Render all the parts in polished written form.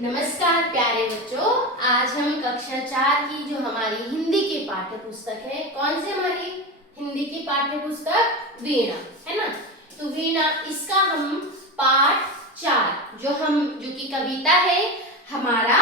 नमस्कार प्यारे बच्चों। आज हम कक्षा 4 की जो हमारी हिंदी की पाठ्य पुस्तक है, कौन सी हमारी हिंदी की पाठ्य पुस्तक वीणा है ना। तो वीणा इसका हम पाठ 4 जो कि कविता है हमारा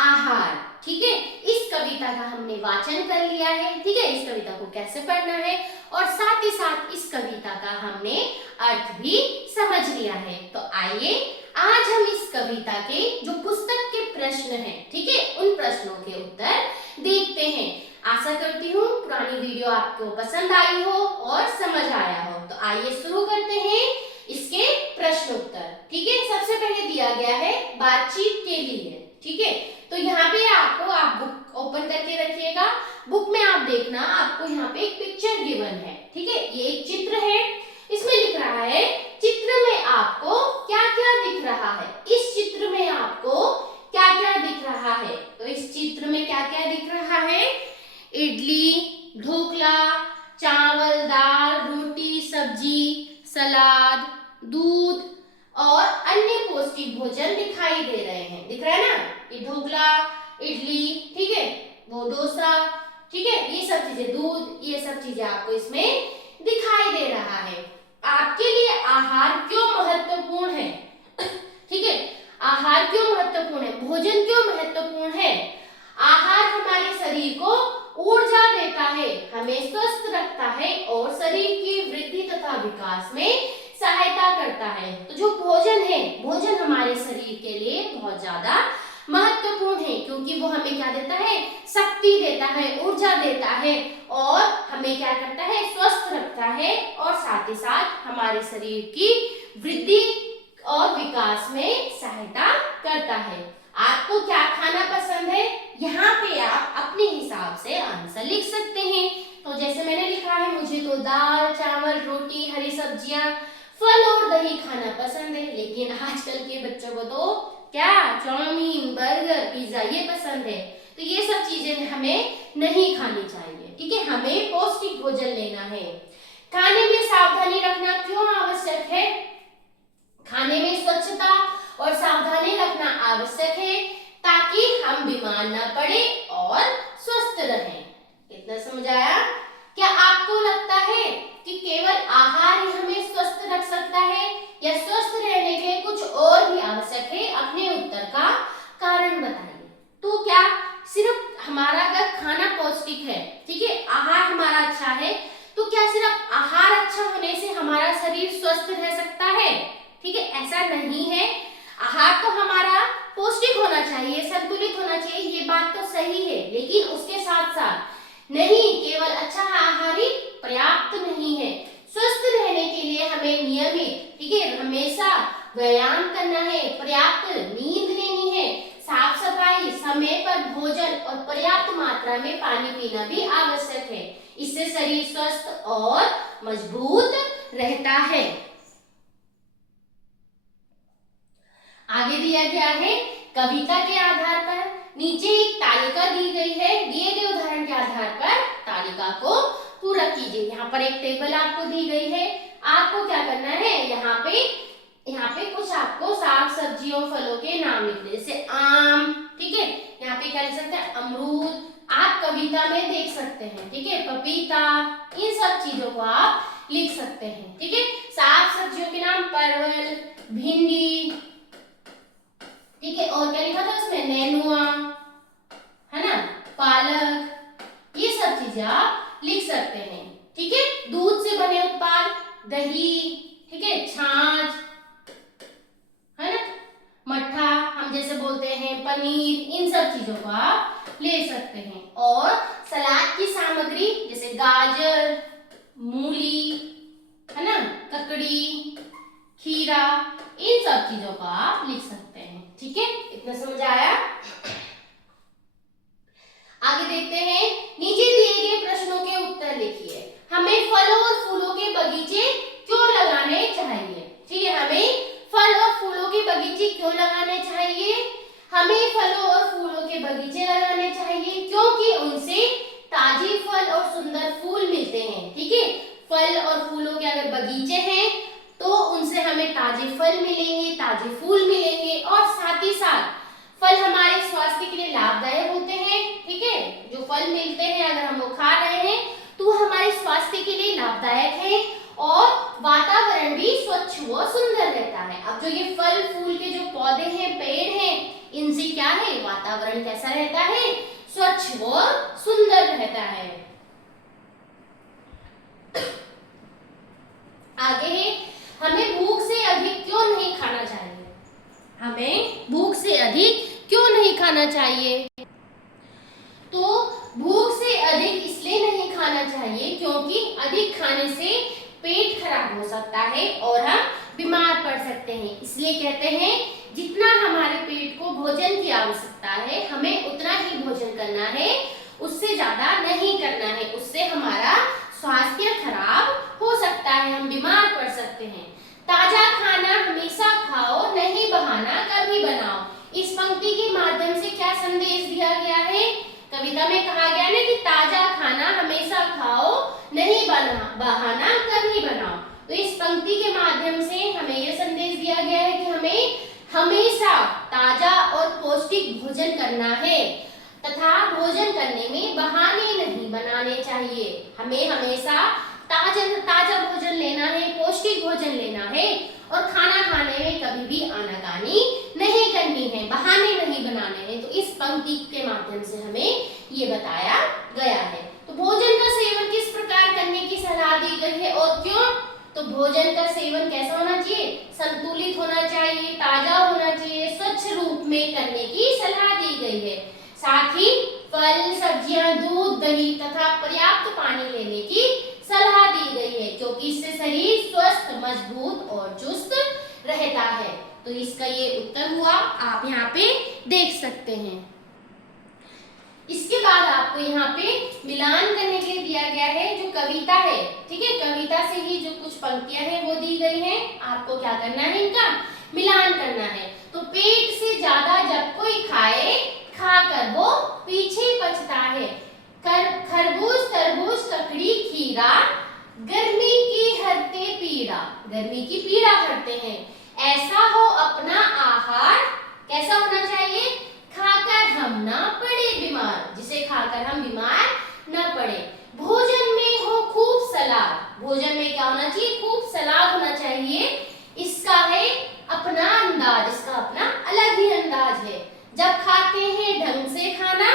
आहार, ठीक है। इस कविता का हमने वाचन कर लिया है, ठीक है। इस कविता को कैसे पढ़ना है और साथ ही साथ इस कविता का हमने अर्थ भी समझ लिया है। तो आइए आज हम इस कविता के जो पुस्तक के प्रश्न हैं, ठीक है, उन प्रश्नों के उत्तर देखते हैं। आशा करती हूँ पुरानी वीडियो आपको पसंद आई हो और समझ आया हो। तो आइए शुरू करते हैं इसके प्रश्न उत्तर, ठीक है। सबसे पहले दिया गया है बातचीत के लिए, ठीक है। तो यहाँ पे आप बुक ओपन करके रखिएगा। बुक में आप देखना, आपको यहाँ पे एक पिक्चर गिवन है, ठीक है। ये एक चित्र है, इसमें लिख रहा है चित्र में आपको क्या क्या दिख रहा है। इस चित्र में आपको क्या क्या दिख रहा है। तो इस चित्र में क्या क्या दिख रहा है? इडली, ढोकला, चावल, दाल, रोटी, सब्जी, सलाद, दूध और अन्य पौष्टिक भोजन दिखाई दे रहे हैं। दिख रहा है ना, ये ढोकला, इडली, ठीक है, वो डोसा, ठीक है, ये सब चीजें, दूध, ये सब चीजें आपको इसमें दिखाई दे रहा है। आपके लिए आहार क्यों महत्वपूर्ण है? ठीक है, आहार क्यों महत्वपूर्ण है, भोजन क्यों महत्वपूर्ण है? आहार हमारे शरीर को ऊर्जा देता है, हमें स्वस्थ रखता है और शरीर की वृद्धि तथा विकास में सहायता करता है। तो जो भोजन है, भोजन हमारे शरीर के लिए बहुत ज्यादा महत्वपूर्ण है, क्योंकि वो हमें क्या देता है? शक्ति देता है, ऊर्जा देता है और हमें क्या करता है? स्वस्थ रखता है और साथ ही साथ हमारे शरीर की वृद्धि और विकास में सहायता करता है। आपको क्या खाना पसंद है? यहाँ पे आप अपने हिसाब से आंसर लिख सकते हैं। तो जैसे मैंने लिखा है, मुझे तो दाल, चावल, रोटी, हरी सब्जियां, फल और दही खाना पसंद है। लेकिन आजकल के बच्चों को तो क्या चाउमीन, बर्गर, पिज्जा ये पसंद है। तो ये सब चीजें हमें नहीं खानी चाहिए, ठीक है। हमें पौष्टिक भोजन लेना है। खाने में सावधानी रखना क्यों आवश्यक है? खाने में स्वच्छता और सावधानी रखना आवश्यक है ताकि हम बीमार न पड़े और स्वस्थ रहें। कितना समझ आया? क्या आपको लगता है कि केवल आहार ही हमें स्वस्थ रख सकता है या स्वस्थ रहने के लिए कुछ और भी आवश्यक है? अपने उत्तर का कारण बताइए। तो क्या सिर्फ हमारा अगर खाना पौष्टिक है, ठीक है, आहार हमारा अच्छा है, तो क्या सिर्फ आहार अच्छा होने से हमारा शरीर स्वस्थ रह सकता है? ठीक है, ऐसा नहीं है। आहार तो हमारा पौष्टिक होना चाहिए, संतुलित होना चाहिए, ये बात तो सही है। लेकिन उसके साथ साथ नहीं, केवल अच्छा आहार ही पर्याप्त नहीं है। स्वस्थ रहने के लिए हमें नियमित, ठीक है, हमेशा व्यायाम करना है, पर्याप्त नींद लेनी है, साफ सफाई, समय पर भोजन और पर्याप्त मात्रा में पानी पीना भी आवश्यक है। इससे शरीर स्वस्थ और मजबूत रहता है। आगे दिया गया है कविता के आधार पर नीचे एक तालिका दी गई है। दिए गए उदाहरण के आधार पर तालिका को पूरा कीजिए। यहाँ पर एक टेबल आपको दी गई है। आपको क्या करना है? यहाँ पे कुछ आपको साग सब्जियों फलों के नाम लिखने, जैसे आम, ठीक है, यहाँ पे क्या लिख सकते हैं? अमरूद, आप कविता में देख सकते हैं, ठीक है, पपीता, इन सब चीजों को आप लिख सकते हैं, ठीक है। साग सब्जियों के नाम परवल, भिंडी, ठीक है, और क्या लिखा था उसमें? नेनुआ, है ना, पालक, ये सब चीजें आप लिख सकते हैं, ठीक है। दूध से बने उत्पाद, दही, ठीक है, छाछ, है ना, मट्ठा हम जैसे बोलते हैं, पनीर, इन सब चीजों को आप ले सकते हैं। और सलाद की सामग्री जैसे गाजर, मूली, है ना, ककड़ी, खीरा, इन सब चीजों को आप लिख सकते हैं, ठीक है। इतना समझ आया? आगे देखते हैं। नीचे दिए गए प्रश्नों के उत्तर लिखिए। हमें फलों और फूलों के बगीचे क्यों लगाने चाहिए? ठीक है, हमें फल और फूलों के बगीचे क्यों लगाने चाहिए? हमें फलों और फूलों के बगीचे लगाने चाहिए क्योंकि उनसे ताजे फल और सुंदर फूल मिलते हैं, ठीक है। फल और फूलों के अगर बगीचे हैं तो उनसे हमें ताजे फल मिलेंगे, ताजे फूल मिलेंगे और साथ ही साथ व सुंदर रहता है। अब जो ये फल फूल के जो पौधे हैं, पेड़ हैं, इनसे क्या है, वातावरण कैसा रहता है, स्वच्छ व सुंदर रहता है। आगे है, हमें भूख से अधिक क्यों नहीं खाना चाहिए। हमें भूख से अधिक क्यों नहीं खाना चाहिए। तो भूख से अधिक इसलिए नहीं खाना चाहिए क्योंकि अधिक खाने से पेट खराब हो सकता है और हम बीमार पड़ सकते हैं। इसलिए कहते हैं जितना हमारे पेट को भोजन की आवश्यकता है हमें उतना ही भोजन करना है, उससे ज्यादा नहीं करना है। उससे हमारा स्वास्थ्य खराब हो सकता है, हम बीमार पड़ सकते हैं। ताजा खाना हमेशा खाओ, नहीं बहाना कभी बनाओ। इस पंक्ति के माध्यम से क्या संदेश दिया गया है, कविता में कहा गया है कि ताजा खाना हमेशा खाओ, नहीं बहाना कभी बनाओ। तो इस पंक्ति के माध्यम से हमें यह संदेश दिया गया है कि हमें हमेशा ताजा और पौष्टिक भोजन करना है तथा भोजन करने में बहाने नहीं बनाने चाहिए। हमें हमेशा ताजा भोजन लेना है, पौष्टिक भोजन लेना है और खाना खाने में कभी भी आनाकानी नहीं करनी है, बहाने नहीं बनाने हैं। तो इस पंक्ति के माध्यम से हमें ये बताया गया है। तो भोजन का सेवन किस प्रकार करने की सलाह दी गई है और क्यों। तो भोजन का सेवन कैसा होना चाहिए, संतुलित होना चाहिए, ताजा होना चाहिए, स्वच्छ रूप में करने की सलाह दी गई है। साथ ही फल, सब्जियां, दूध, दही तथा पर्याप्त पानी लेने की सलाह दी गई है क्योंकि इससे शरीर स्वस्थ, मजबूत और चुस्त रहता है। तो इसका ये उत्तर हुआ, आप यहाँ पे देख सकते हैं। इसके बाद आपको यहाँ पे मिलान करने के लिए दिया गया है जो कविता है, ठीक है। कविता से ही जो कुछ पंक्तियां हैं वो दी गई हैं, आपको क्या करना है, इनका मिलान करना है। तो पेट से ज्यादा जब कोई खाए, खाकर वो पीछे पछता है। खरबूज, तरबूज, ककड़ी, खीरा, गर्मी की हरते पीड़ा, गर्मी की पीड़ा हरते हैं। ऐसा हो अपना आहार, कैसा होना चाहिए, खाकर हम ना पड़े बीमार, जिसे खाकर हम बीमार ना पड़े। भोजन में हो खूब सलाद, भोजन में क्या होना चाहिए, खूब सलाद होना चाहिए। इसका है अपना अंदाज, इसका अपना अलग ही अंदाज है। जब खाते हैं ढंग से खाना,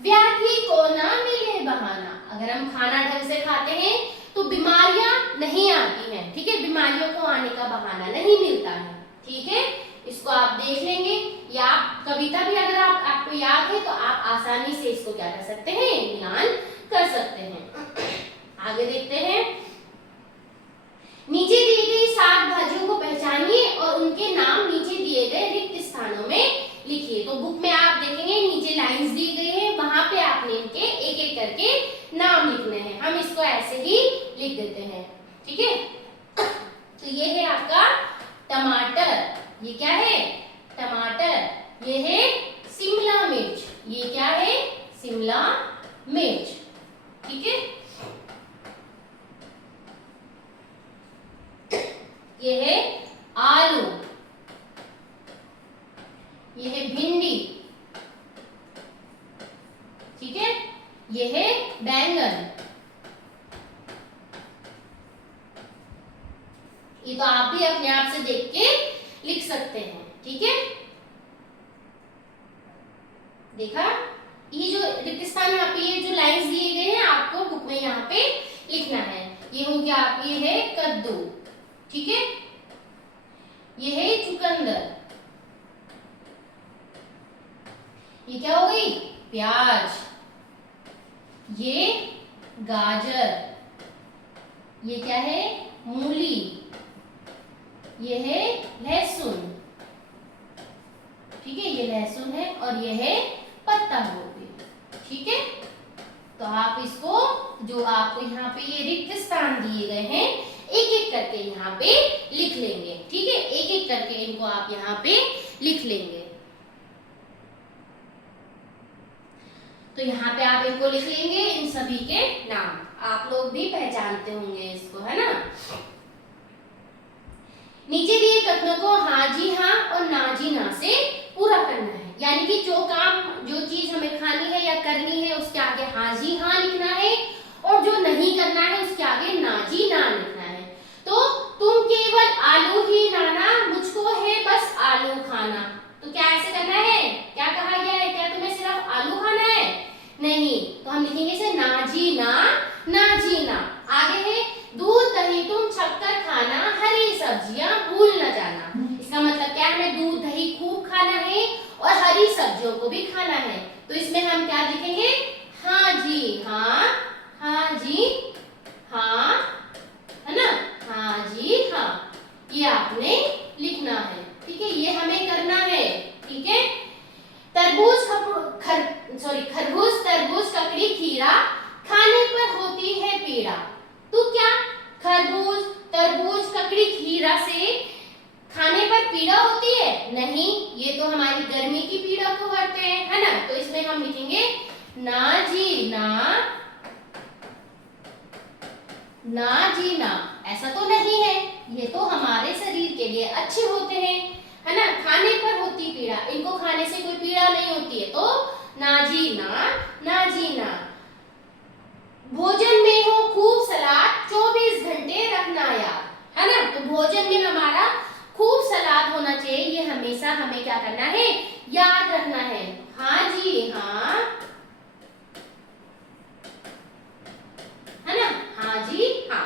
व्याधि को ना मिले बहाना। अगर हम खाना ढंग से खाते हैं तो बीमारियां नहीं आती हैं, ठीक है, बीमारियों को आने का बहाना नहीं मिलता है, ठीक है। इसको आप देख लेंगे, या कविता भी अगर आपको याद है तो आप आसानी से इसको क्या कर सकते हैं, मिलान कर सकते हैं। आगे देखते हैं, नीचे दी गई साग भाजियों को पहचानिए और उनके नाम नीचे दिए गए रिक्त स्थानों में लिखिए। तो बुक में आप देखेंगे नीचे लाइंस दी गई है, वहां पे आपने इनके एक एक करके नाम लिखने हैं। हम इसको ऐसे ही लिख देते हैं, ठीक है। तो ये है आपका टमाटर, ये क्या है, टमाटर। ये है शिमला मिर्च, ये क्या है, शिमला मिर्च, ठीक है। ये है आलू, ये है भिंडी, ठीक है। ये है बैंगन, ये तो आप भी अपने आप से देख के लिख सकते हैं, ठीक है। देखा, ये जो रिक्त स्थान यहाँ पे ये जो लाइंस दिए गए हैं आपको बुक में यहाँ पे लिखना है। ये हो गया आप, ये है कद्दू, ठीक है। ये है चुकंदर, ये क्या हो गई, प्याज। ये गाजर, ये क्या है, मूली। ये है लहसुन, ठीक है, ये लहसुन है। और ये है पत्ता गोभी, ठीक है। तो आप इसको, जो आपको यहाँ पे ये रिक्त स्थान दिए गए हैं, एक एक करके यहाँ पे लिख लेंगे, ठीक है। एक एक करके इनको आप यहाँ पे लिख लेंगे। तो यहाँ पे आप इनको लिख लेंगे, इन सभी के नाम। आप लोग भी पहचानते होंगे इसको, है ना। नीचे दिए कथनों को हाँ जी हाँ और ना जी ना से पूरा करना है। यानी कि जो काम, जो चीज हमें खानी है या करनी है उसके आगे हाँ जी हाँ लिखना है और जो नहीं करना है उसके आगे ना जी ना लिखना है। तो तुम केवल आलू खाना। तो क्या ऐसे करना है? क्या कहा गया है? क्या तुम्हें सिर्फ आलू खाना है? नहीं, तो हम लिखेंगे इसे ना जी ना, ना जी ना। आगे है दूध दही तुम शक्कर खाना, हरी सब्जियां भूल न जाना। इसका मतलब क्या है? हमें दूध दही खूब खाना है और हरी सब्जियों को भी खाना है। तो इसमें हम क्या लिखेंगे? हाँ जी हाँ, हाँ जी हाँ, है ना? हाँ जी हाँ, ये आपने लिखना है। ठीक है, ये हमें करना है। ठीक है, तरबूज खरबूज तरबूज ककड़ी खीरा खाने पर होती है पीड़ा। तो क्या खरबूज तरबूज ककड़ी खीरा से खाने पर पीड़ा होती है? नहीं, ये तो हमारी गर्मी की पीड़ा को करते हैं, है ना? तो इसमें हम लिखेंगे ना जी ना, ना जी ना। ऐसा तो नहीं है, ये तो हमारे शरीर के लिए अच्छे होते हैं, है ना? खाने पर होती पीड़ा, इनको खाने से कोई पीड़ा नहीं होती है। तो ना जी ना, ना जी ना। भोजन में हो खूब सलाद 24 घंटे रखना याद, है ना? तो भोजन में हमारा खूब सलाद होना चाहिए, ये हमेशा हमें क्या करना है? याद रखना है। हाँ जी हाँ, है ना? हाँ जी हाँ।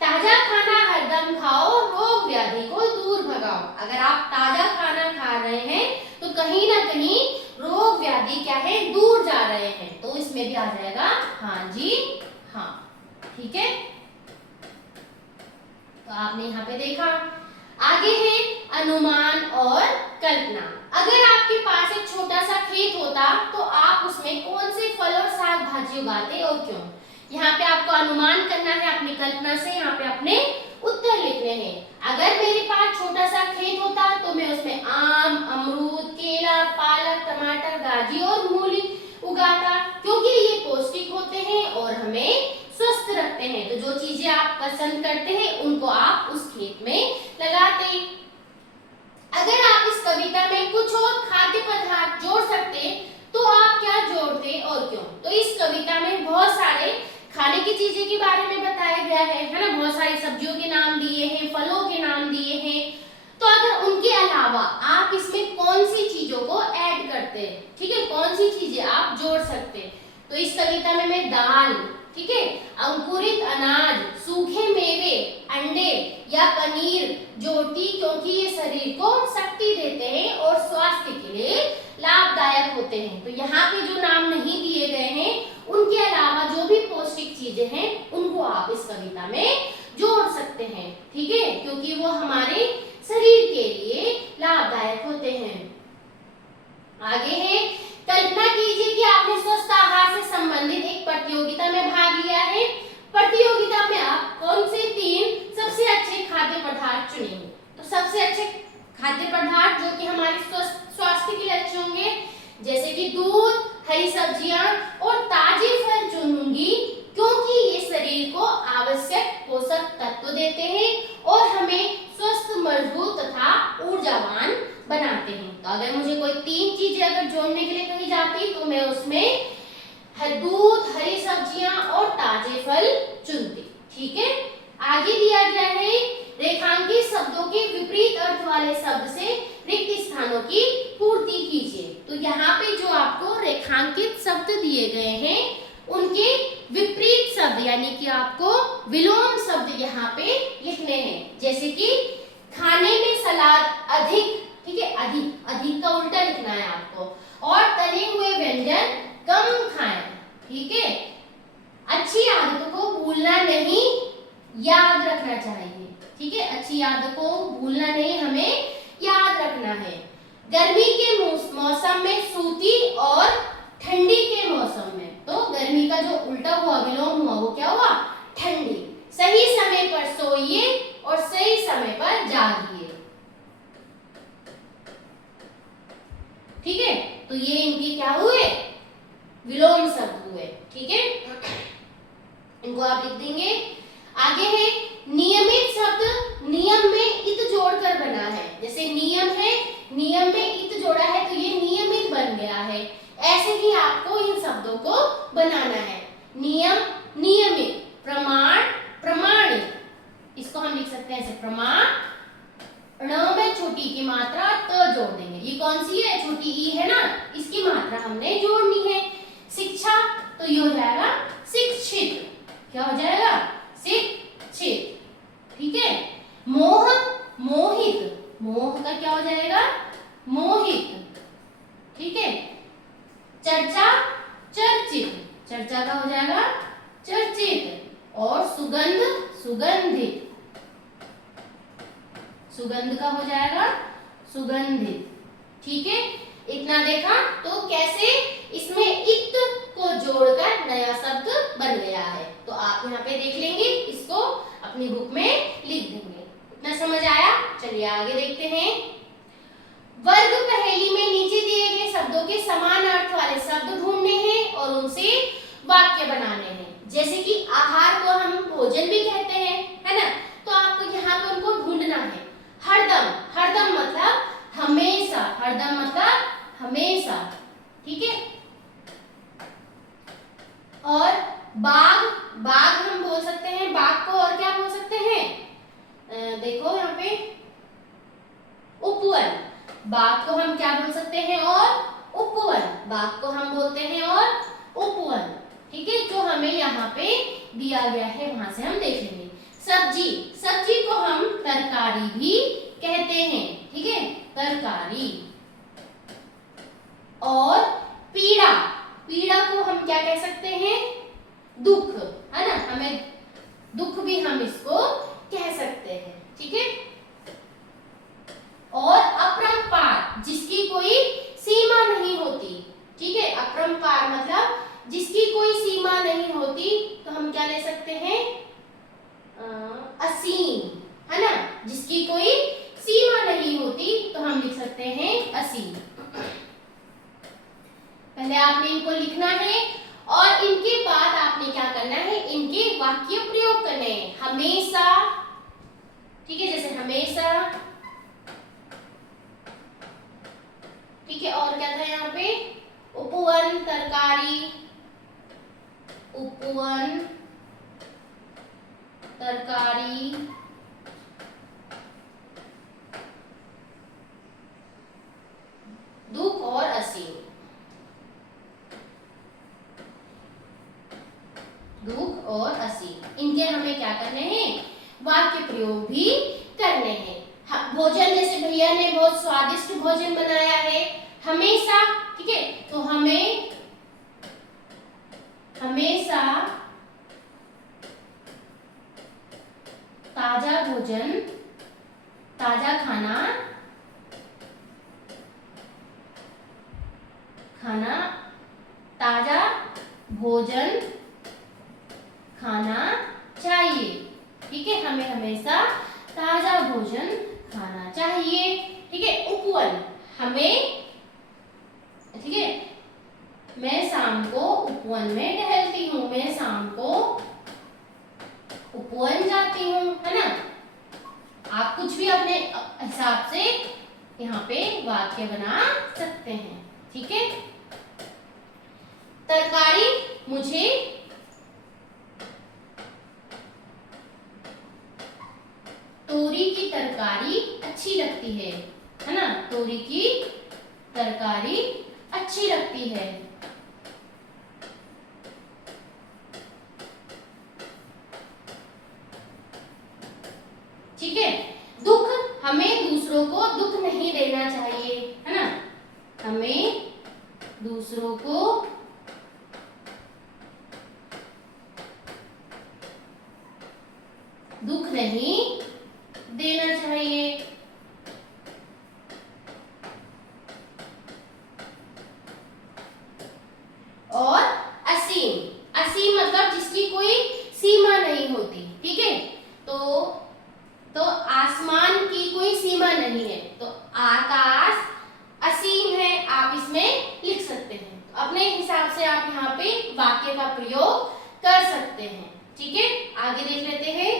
ताजा खाना हरदम खाओ, रोग व्याधि को दूर भगाओ। अगर आप ताजा खाना खा रहे हैं तो कहीं ना कहीं रोग व्याधि क्या है? दूर जा रहे हैं। तो इसमें भी आ जाएगा हाँ जी हाँ। ठीक है, तो आपने यहाँ पे देखा। आगे है अनुमान और कल्पना। अगर आपके पास एक छोटा सा खेत होता तो आप उसमें कौन से फल और साग भाजी उगाते और क्यों? यहाँ पे आपको अनुमान करना है, अपनी कल्पना से यहाँ पे अपने उत्तर लिखने हैं। अगर मेरे पास छोटा सा खेत होता तो मैं उसमें आम अमरूद केला पालक टमाटर गाजर और मूली उगाता, क्योंकि ये पौष्टिक होते हैं और हमें स्वस्थ रखते हैं। तो जो चीजें आप पसंद करते हैं उनको आप उस खेत में लगाते। अगर आप इस कविता में कुछ और खाद्य पदार्थ जोड़ सकते तो आप क्या जोड़ते और क्यों? तो इस कविता में बहुत सारे खाने की चीजें के बारे में बताया गया है ना? बहुत सारी सब्जियों के नाम दिए हैं, फलों के नाम दिए हैं। तो अगर उनके अलावा आप इसमें कौन सी चीजों को ऐड करते हैं, ठीक है, कौन सी चीजें आप जोड़ सकते हैं? तो इस कविता में मैं दाल, ठीक है, अंकुरित अनाज, सूखे मेवे, अंडे या पनीर जोड़ती, क्योंकि ये शरीर को शक्ति देते हैं और स्वास्थ्य के लिए लाभदायक होते हैं। तो यहाँ पे जो नाम नहीं दिए गए हैं उनके अलावा जो भी पौष्टिक चीजें हैं उनको आप इस कविता में जोड़ सकते हैं। ठीक है, क्योंकि वो हमारे शरीर के लिए लाभदायक होते हैं। आगे है कल्पना कीजिए कि आपने स्वस्थ आहार से संबंधित एक प्रतियोगिता में भाग लिया है। प्रतियोगिता में आप कौन से 3 सबसे अच्छे खाद्य पदार्थ चुनेंगे? तो सबसे अच्छे खाद्य पदार्थ जो कि हमारे स्वास्थ्य के लिए अच्छे होंगे, जैसे कि दूध हरी सब्जियां और ताजे फल चुनूंगी, क्योंकि ये शरीर को आवश्यक पोषक तत्व देते हैं और हमें स्वस्थ मजबूत तथा ऊर्जावान बनाते हैं। तो अगर मुझे कोई 3 चीजें अगर जोड़ने के लिए कही जाती तो मैं उसमें दूध हरी सब्जियां और ताजे फल चुनती। ठीक है, आगे दिया गया है रेखांकित शब्दों के विपरीत अर्थ वाले शब्द से रिक्त स्थानों की पूर्ति कीजिए। तो यहाँ पे जो आपको रेखांकित शब्द दिए गए हैं उनके विपरीत शब्द यानी कि आपको विलोम शब्द यहाँ पे लिखने हैं। जैसे कि खाने में सलाद अधिक, ठीक है, अधिक अधिक का उल्टा लिखना है आपको, और तले हुए व्यंजन कम खाएं। ठीक है, अच्छी आदतों को भूलना नहीं, याद रखना चाहिए। ठीक है, अच्छी आदतों को भूलना नहीं, हमें याद रखना है। गर्मी के मौसम में सूती और ठंडी के मौसम में, तो गर्मी का जो उल्टा हुआ विलोम हुआ वो क्या हुआ? ठंडी। सही समय पर सोइए और सही समय पर जागिए। ठीक है, तो ये इनके क्या हुए? विलोम शब्द हुए। ठीक है, इनको आप लिख देंगे। आगे है नियमित शब्द नियम में इत जोड़कर बना है। जैसे नियम है, नियम में इत जोड़ा है तो ये नियमित बन गया है। ऐसे ही आपको इन शब्दों को बनाना है। नियम नियमित, प्रमाण प्रमाणित, इसको हम लिख सकते हैं ऐसे प्रमाण, ण में छोटी की मात्रा त जोड़ देंगे, है। ये कौन सी है? छोटी ई है ना, इसकी मात्रा हमने जोड़नी है। शिक्षा, तो ये हो जाएगा शिक्षित। क्या हो जाएगा? शिक्षित। ठीक है। मोह, मोहित। मोह का क्या हो जाएगा? मोहित। ठीक है। चर्चा, चर्चित। चर्चा का हो जाएगा चर्चित। और सुगंध, सुगंधित। सुगंध का हो जाएगा सुगंधित। ठीक है। इतना देखा तो कैसे इसमें इत को जोड़कर नया शब्द बन गया है। तो आप यहाँ पे देख लेंगे, इसको अपनी बुक में लिख देंगे। इतना समझ आया? चलिए आगे देखते हैं। वर्ग पहेली में नीचे दिए गए शब्दों के समान अर्थ वाले शब्द ढूंढने हैं और उनसे वाक्य बनाने हैं। जैसे कि आहार को हम भोजन भी कहते हैं, है ना? तो आपको यहाँ पे उनको ढूंढना है। हरदम, हरदम मतलब हमेशा, हरदम मतलब हमेशा। ठीक है। और बाघ, बाघ हम बोल सकते हैं। बाघ को और क्या बोल सकते हैं? देखो यहाँ पे उपवन। बाघ को हम क्या बोल सकते हैं? और उपवन। बाघ को हम बोलते हैं और उपवन। ठीक है। जो हमें यहाँ पे दिया गया है वहां से हम देख लेंगे। सब्जी, सब्जी को हम तरकारी भी कहते हैं। ठीक है, तरकारी। और पीड़ा, पीड़ा को हम क्या कह सकते हैं? दुख, है ना? हमें दुख भी हम इसको कह सकते हैं। ठीक है। और अपरंपार, जिसकी कोई सीमा नहीं होती। ठीक है। अपरंपार मतलब जिसकी कोई सीमा नहीं होती, तो हम क्या ले सकते हैं? असीम, है ना? जिसकी कोई सीमा नहीं होती तो हम लिख सकते हैं असीम। पहले आपने इनको लिखना है और इनके बाद आपने क्या करना है? इनके वाक्य प्रयोग करने हैं। हमेशा, ठीक है, जैसे हमेशा। ठीक है। और क्या था यहाँ पे? उपवन, तरकारी। उपवन, तरकारी। दुख और असीम। दुख और असीम, इनके हमें क्या करने हैं? वाक्य प्रयोग भी करने हैं। भोजन, जैसे भैया ने बहुत स्वादिष्ट भोजन बनाया है। हमेशा, ठीक है, तो हमें हमेशा ताजा भोजन, ताजा खाना खाना ताजा भोजन खाना चाहिए। ठीक है। हमें हमेशा ताजा भोजन खाना चाहिए। ठीक है। उपवन, हमें, ठीक है, मैं शाम को उपवन में टहलती हूँ। मैं शाम को उपवन जाती हूँ, है ना? आप कुछ भी अपने हिसाब से यहाँ पे वाक्य बना सकते हैं। ठीक है। तरकारी, मुझे तोरी की तरकारी अच्छी लगती है ना? तोरी की तरकारी अच्छी लगती है। ठीक है। दुख, हमें दूसरों को दुख नहीं देना चाहिए, है ना? हमें दूसरों को दुख नहीं देना चाहिए। और असीम, असीम मतलब जिसकी कोई सीमा नहीं होती। ठीक है। तो आसमान की कोई सीमा नहीं है, तो आकाश असीम है, आप इसमें लिख सकते हैं। तो अपने हिसाब से आप यहाँ पे वाक्य का प्रयोग कर सकते हैं। ठीक है। आगे देख लेते हैं।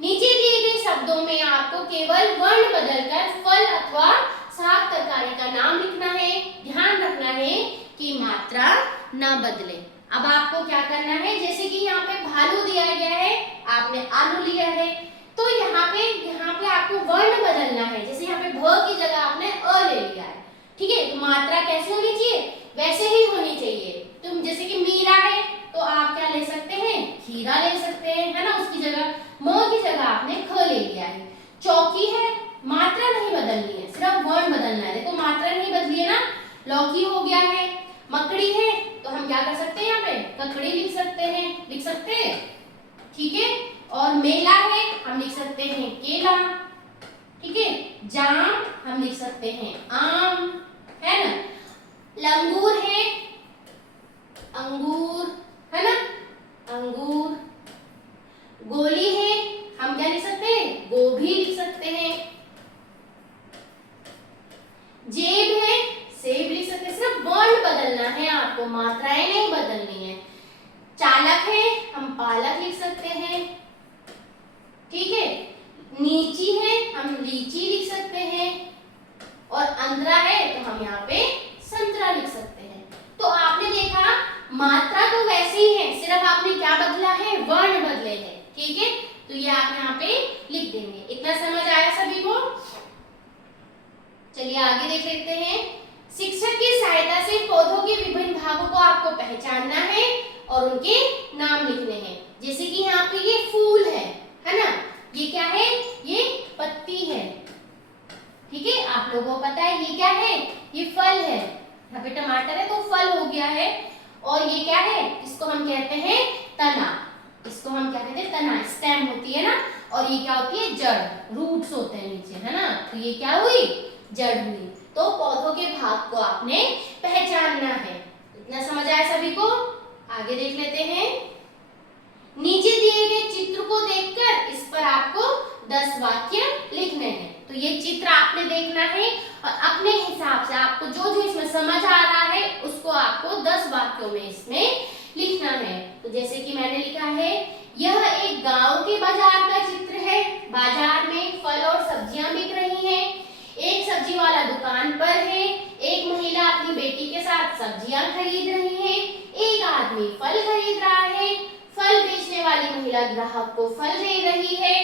नीचे दिए गए शब्दों में आपको केवल वर्ण बदलकर फल अथवा शाक तरकारी का नाम लिखना है। ध्यान रखना है कि मात्रा न बदले। अब आपको क्या करना है? जैसे कि यहाँ पे भालू दिया गया है, आपने आलू लिया है, तो यहाँ पे आपको वर्ण बदलना है। जैसे यहाँ पे भ की जगह आपने अ ले लिया है, ठीक है, तो मात्रा कैसे होनी चाहिए, वैसे ही होनी चाहिए। तुम जैसे कि मीरा है तो आप क्या ले सकते हैं, खीरा ले सकते हैं, है ना, उसकी जगह म की जगह आपने ख ले लिया है। चौकी है, मात्रा नहीं बदलनी है, सिर्फ वर्ण बदलना है। देखो मात्रा नहीं बदली है ना, लौकी हो गया है। मकड़ी है तो हम क्या कर सकते हैं, यहाँ पे ककड़ी लिख सकते हैं, लिख सकते हैं, ठीक है। और मेला है, हम लिख सकते हैं केला, ठीक है। जाम हम लिख सकते हैं आम, है ना। लंगूर है, अंगूर, है ना, अंगूर। गोली है, हम क्या लिख सकते हैं, गोभी लिख सकते हैं। जेब है, सेब लिख सकते हैं, सिर्फ वर्ण बदलना है आपको, मात्राएं नहीं बदलनी है। चालक है, हम पालक लिख सकते हैं, ठीक है। नीची है, हम लीची लिख सकते हैं। और अंतरा है तो हम यहाँ पे संतरा लिख सकते हैं। तो आपने देखा मात्रा तो वैसे ही है, सिर्फ आपने क्या बदला है, वर्ण बदले हैं, ठीक है। तो ये आप यहाँ पे लिख देंगे। इतना समझ आया सभी को? चलिए आगे देख लेते हैं। शिक्षक की सहायता से पौधों के विभिन्न भागों को आपको पहचानना है और उनके नाम लिखने हैं। जैसे कि यहाँ पे ये फूल है ना, ये क्या है, ये पत्ती है, ठीक है। आप लोगों को पता है ये क्या है, ये फल है। यहाँ पे टमाटर है तो फल हो गया है। और ये क्या है, इसको हम कहते हैं तना, इसको हम क्या कहते हैं, तना, स्टेम होती है ना। और ये क्या होती है, जड़, रूट्स होते हैं नीचे, है ना। तो ये क्या हुई, जड़ हुई। तो पौधों के भाग को आपने पहचानना है। इतना समझ आया सभी को? आगे देख लेते हैं। नीचे दिए गए चित्र को देखकर इस पर आपको 10 वाक्य लिखने हैं। तो ये चित्र आपने देखना है और अपने हिसाब से आपको जो जो इसमें समझ आ रहा है उसको आपको 10 वाक्यों में इसमें लिखना है। तो जैसे कि मैंने लिखा है, यह एक गांव के बाजार का चित्र है। बाजार में फल और सब्जियां बिक रही हैं। एक सब्जी वाला दुकान पर है। एक महिला अपनी बेटी के साथ सब्जियां खरीद रही है। एक आदमी फल खरीद रहा है। फल बेचने वाली महिला ग्राहक को फल दे रही है।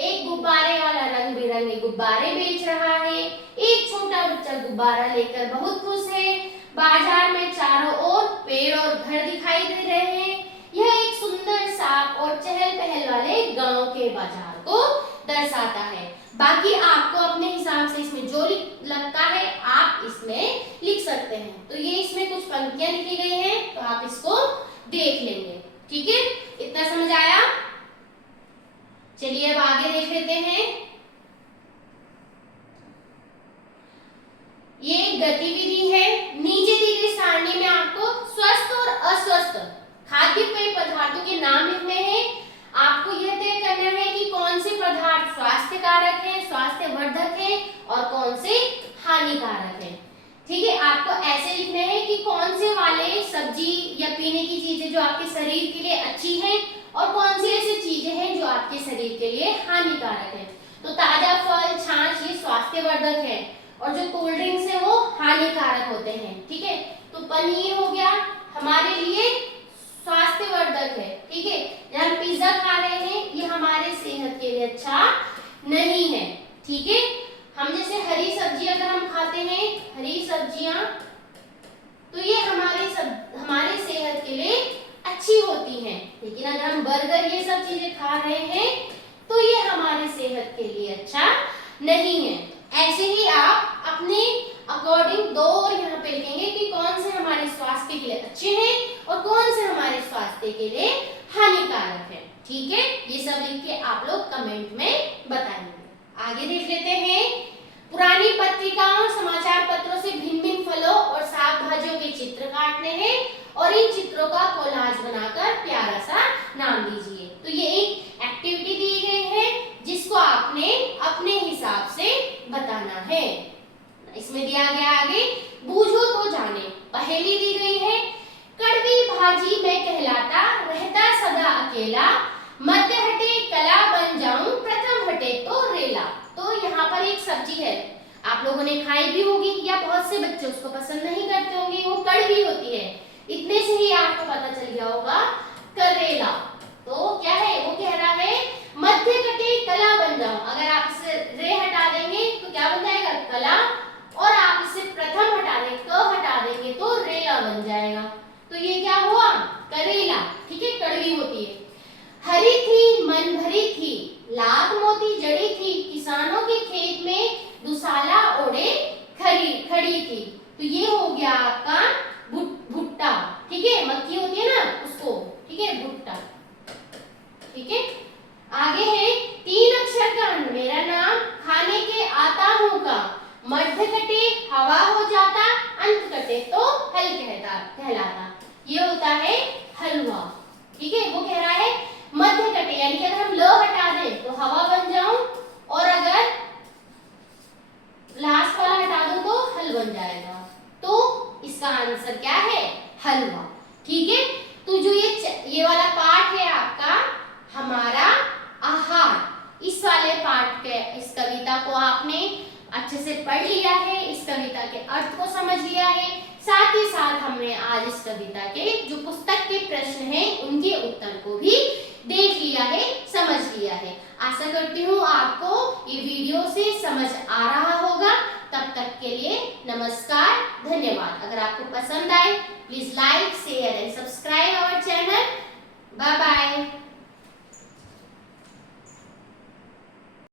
एक गुब्बारे वाला रंग बिरंगे गुब्बारे बेच रहा है। एक छोटा बच्चा गुब्बारा लेकर बहुत खुश है। बाजार में चारों ओर पेड़ और घर दिखाई दे रहे हैं। यह एक सुंदर, साफ और चहल पहल वाले गांव के बाजार को दर्शाता है। बाकी आपको अपने हिसाब से इसमें जो लगता है आप इसमें लिख सकते हैं। तो ये इसमें कुछ पंक्तियां लिखी गई हैं, तो आप इसको देख लेंगे, ठीक है। इतना समझ आया? चलिए अब आगे देख लेते हैं। ये गतिविधि है। नीचे दी गई सारणी में आपको स्वस्थ और अस्वस्थ खाद्य पेय पदार्थों के नाम लिखने हैं। आपको यह तय करना है कि कौन से पदार्थ स्वास्थ्य कारक है, स्वास्थ्य वर्धक है और कौन से हानिकारक है, ठीक है। आपको ऐसे लिखना है कि कौन से वाले सब्जी या पीने की चीजें जो आपके शरीर के लिए अच्छी हैं और कौन सी ऐसी चीजें हैं जो आपके शरीर के लिए हानिकारक है। तो ताजा फल, छाछ ये स्वास्थ्यवर्धक है और जो कोल्ड ड्रिंक्स है वो हानिकारक होते हैं, ठीक है। तो पनीर हो गया हमारे लिए स्वास्थ्यवर्धक है, ठीक है। जब हम पिज्जा खा रहे हैं ये हमारे सेहत के लिए अच्छा नहीं है, ठीक है। हम जैसे हरी सब्जी अगर हम खाते हैं, हरी सब्जियां, तो ये हमारे सेहत के लिए अच्छी होती हैं। लेकिन अगर हम बर्गर ये सब चीजें खा रहे हैं तो ये हमारे सेहत के लिए अच्छा नहीं है। ऐसे ही आप अपने अकॉर्डिंग दो और यहाँ पे लिखेंगे कि कौन से हमारे स्वास्थ्य के लिए अच्छे हैं और कौन से हमारे स्वास्थ्य के लिए हानिकारक है, ठीक है। ये सब लिख के आप लोग कमेंट में बताएंगे। आगे देख लेते हैं। पुरानी पत्रिकाओं और समाचार पत्रों से भिन्न भिन्न फलों और साग भाजियों के चित्र काटने हैं और इन चित्रों का कोलाज बनाकर प्यारा सा नाम दीजिए। तो ये एक एक्टिविटी दी गई है जिसको आपने अपने हिसाब से बताना है। इसमें दिया गया आगे, बूझो तो जाने। पहेली दी गई है, कड़वी भाजी मैं कहलाता, रहता सदा अकेला, मध्य हटे कला बन जाऊं, प्रथम हटे तो रेला। तो यहाँ पर एक सब्जी है, आप लोगों ने खाई भी होगी या बहुत से बच्चे उसको पसंद नहीं करते होंगे, वो कड़वी होती है। इतने से ही आपको पता चल गया होगा करेला। तो क्या है, वो कह रहा है मध्य कटे कला बन जाऊं। अगर आप इससे रे हटा देंगे तो क्या बन जाएगा, कला, और आप इससे प्रथम हटा गया आपका भुट्टा, ठीक है, मक्की होती है ना उसको, ठीक है, भुट्टा, ठीक है। आगे है 3 अक्षर का मेरा नाम खाने के आता हूँ का, मध्य कटे हवा हो जाता, अंत कटे तो हल कहलाता। ये होता है हलवा, ठीक है। वो कह रहा है मध्य कटे यानी कि अगर हम ल हटा दें तो हवा बन जाऊं, और अगर लास्ट वाला हटा दो तो हल बन जाएगा। तो इसका आंसर क्या है? हलवा, ठीक है। तो जो ये वाला पार्ट है आपका हमारा आहार, इस वाले पार्ट के इस कविता को आपने अच्छे से पढ़ लिया है, इस कविता के अर्थ को समझ लिया है, साथ ही साथ हमने आज इस कविता के जो पुस्तक के प्रश्न हैं उनके उत्तर को भी देख लिया है, समझ लिया है। आशा करती हूँ आपको ये वीडियो से समझ आ रहा होगा। तब तक के लिए नमस्कार, धन्यवाद। अगर आपको पसंद आए please like, share and subscribe our channel. Bye bye.